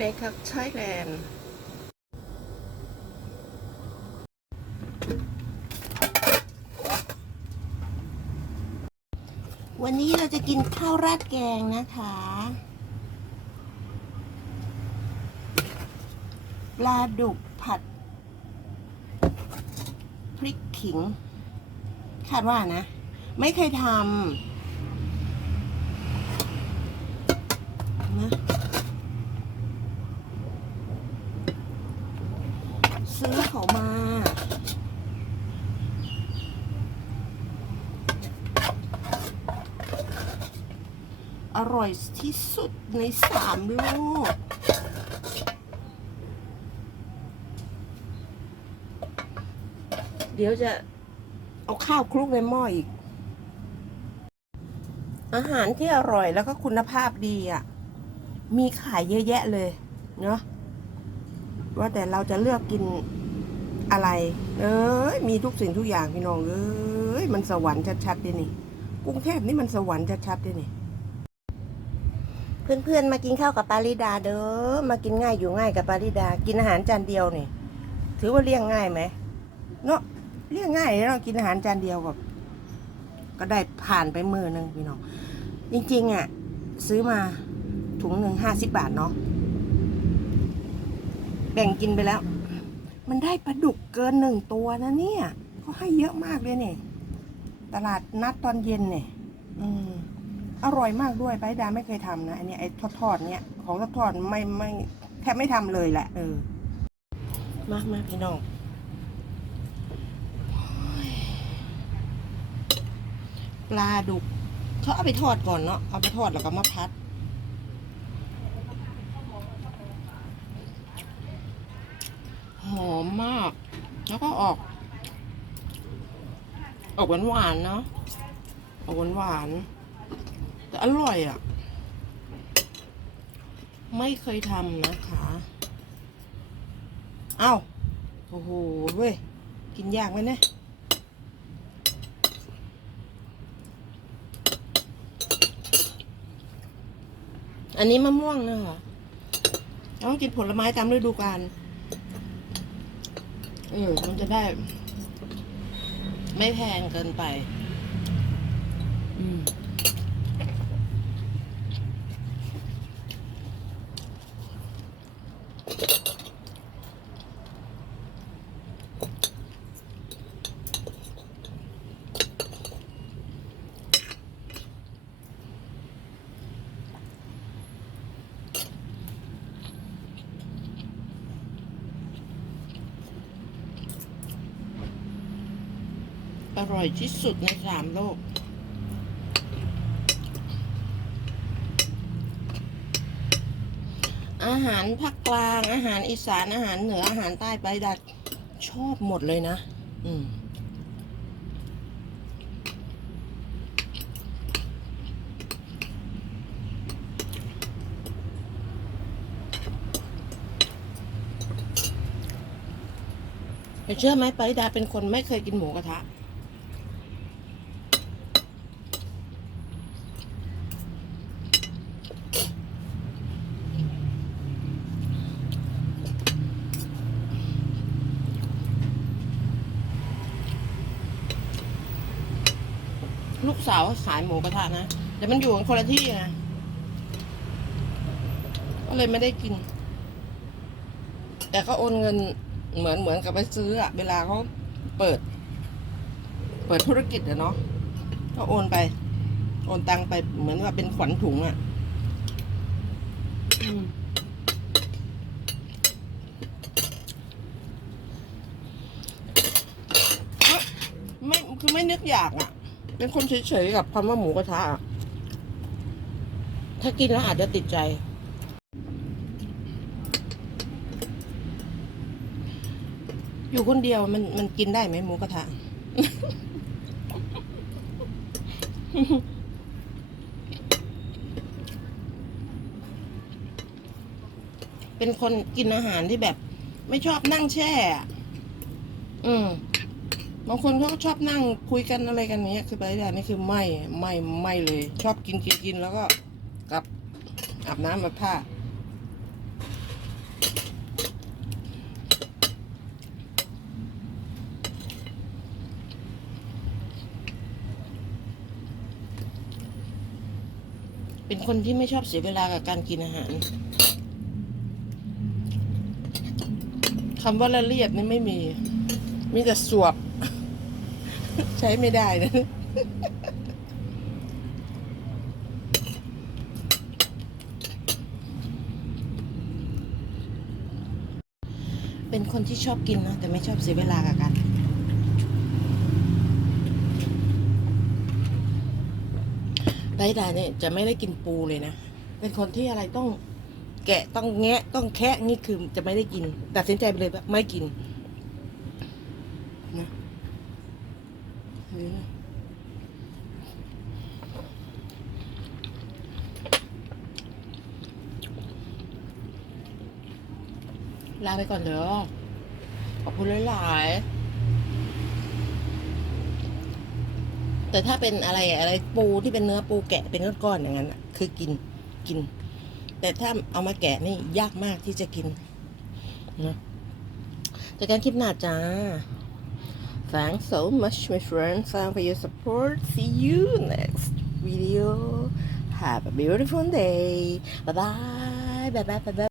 b a n k o k Thailand วันนี้เราจะกินข้าวราดแกงนะคะ ปลาดุกผัด พริกขิง คาดว่านะ ไม่เคยทำนะ ซื้อเขามา อร่อยที่สุดในสามโลกเดี๋ยวจะเอาข้าวคลุกในหม้ออีก อาหารที่อร่อยแล้วก็คุณภาพดีอะ มีขายเยอะแยะเลย เนาะว่าแต่เราจะเลือกกิน อะไร เอ้ยมีทุกสิ่งทุกอย่างพี่น้องเอ้ยมันสวรรค์ชัดๆดินี่กรุงเทพนี่มันสวรรค์ชัดๆดินี่เพื่อนๆมากินข้าวกับปาริดาเด้อมากินง่ายอยู่ง่ายกับปาริดา กินอาหารจานเดียวนี่ ถือว่าเลี้ยงง่ายไหมเนาะเรียกง่ายเรากินอาหารจานเดียวกับก็ได้ผ่านไปมือหนึ่งพี่น้องจริงๆอะ ซื้อมาถุงหนึ่งห้าสิบบาทเนาะแบ่งกินไปแล้ว มันได้ปลาดุกเกินหนึ่งตัวนะเนี่ยเขาให้เยอะมากเลยเนี่ย ตลาดนัดตอนเย็นเนี่ย อืมอร่อยมากด้วยไปดาไม่เคยทำนะอันนี้ไอ้ทอดๆเนี่ยของทอดๆไม่ไม่แทบไม่ทำเลยแหละเออมากมากพี่น้องปลาดุกเขาเอาไปทอดก่อนเนาะเอาไปทอดแล้วก็มาพัด หอมมาก แล้วก็ออก ออกหวานหวานๆเนาะออกหวานหวานๆแต่อร่อยอะ่ะ ไม่เคยทำนะคะเอ้าโอ้โหเว้ย กินยากไหมเนี่ยอันนี้มะม่วงนะคะต้องกินผลไม้ตามฤดูกาล เออมันจะได้ ไม่แพงเกินไป อืม อร่อยที่สุดในสามโลก อาหารภาคกลางอาหารอีสานอาหารเหนืออาหารใต้ไปดัดชอบหมดเลยนะ อืมเชื่อไหมปาริดาเป็นคนไม่เคยกินหมูกระทะ ลูกสาวขายหมูกระทะนะแต่มันอยู่กันคนละที่นะก็เลยไม่ได้กิน แต่เขาโอนเงินเหมือนเหมือนกับไปซื้ออะเวลาเขาเปิด เปิดธุรกิจอะเนาะก็โอนไป โอนตังไปเหมือนว่าเป็นขวัญถุงอะไม่คือไม่นึกอยากอะ เป็นคนเฉยๆกับคำว่าหมูกระทะอะถ้ากินแล้วอาจจะติดใจ อยู่คนเดียวมันมันกินได้ไหมหมูกระทะ เป็นคนกินอาหารที่แบบ ไม่ชอบนั่งแช่อะอืม บางคนเขาชอบนั่งคุยกันอะไรกันเนี้ยคือไปได้นี่คือไม่ไม่ไม่เลย ชอบกินกินกินแล้วก็กลับอาบน้ำมาผ้าเป็นคนที่ไม่ชอบเสียเวลากับการกินอาหาร คำว่าละเลียดนี่ไม่มี มีแต่สวบ ใช้ไม่ได้นะเป็นคนที่ชอบกินนะแต่ไม่ชอบเสียเวลากับการไดดาเนี่ยจะไม่ได้กินปูเลยนะ เป็นคนที่อะไรต้องแกะต้องแงะต้องแคะนี่คือจะไม่ได้กินตัดสินใจไปเลยว่าไม่กินนะ เออลาไปก่อนเถอะขอบคุณหลายๆแต่ถ้าเป็นอะไรอะไรปูที่เป็นเนื้อปูแกะเป็นก้อนๆอย่างนั้นคือกินกิน แต่ถ้าเอามาแกะนี่ยากมากที่จะกินนะจากการคลิปหน้าจ้า Thanks so much my friends. Thanks for your support. See you next video. Have a beautiful day. Bye bye Bye bye bye bye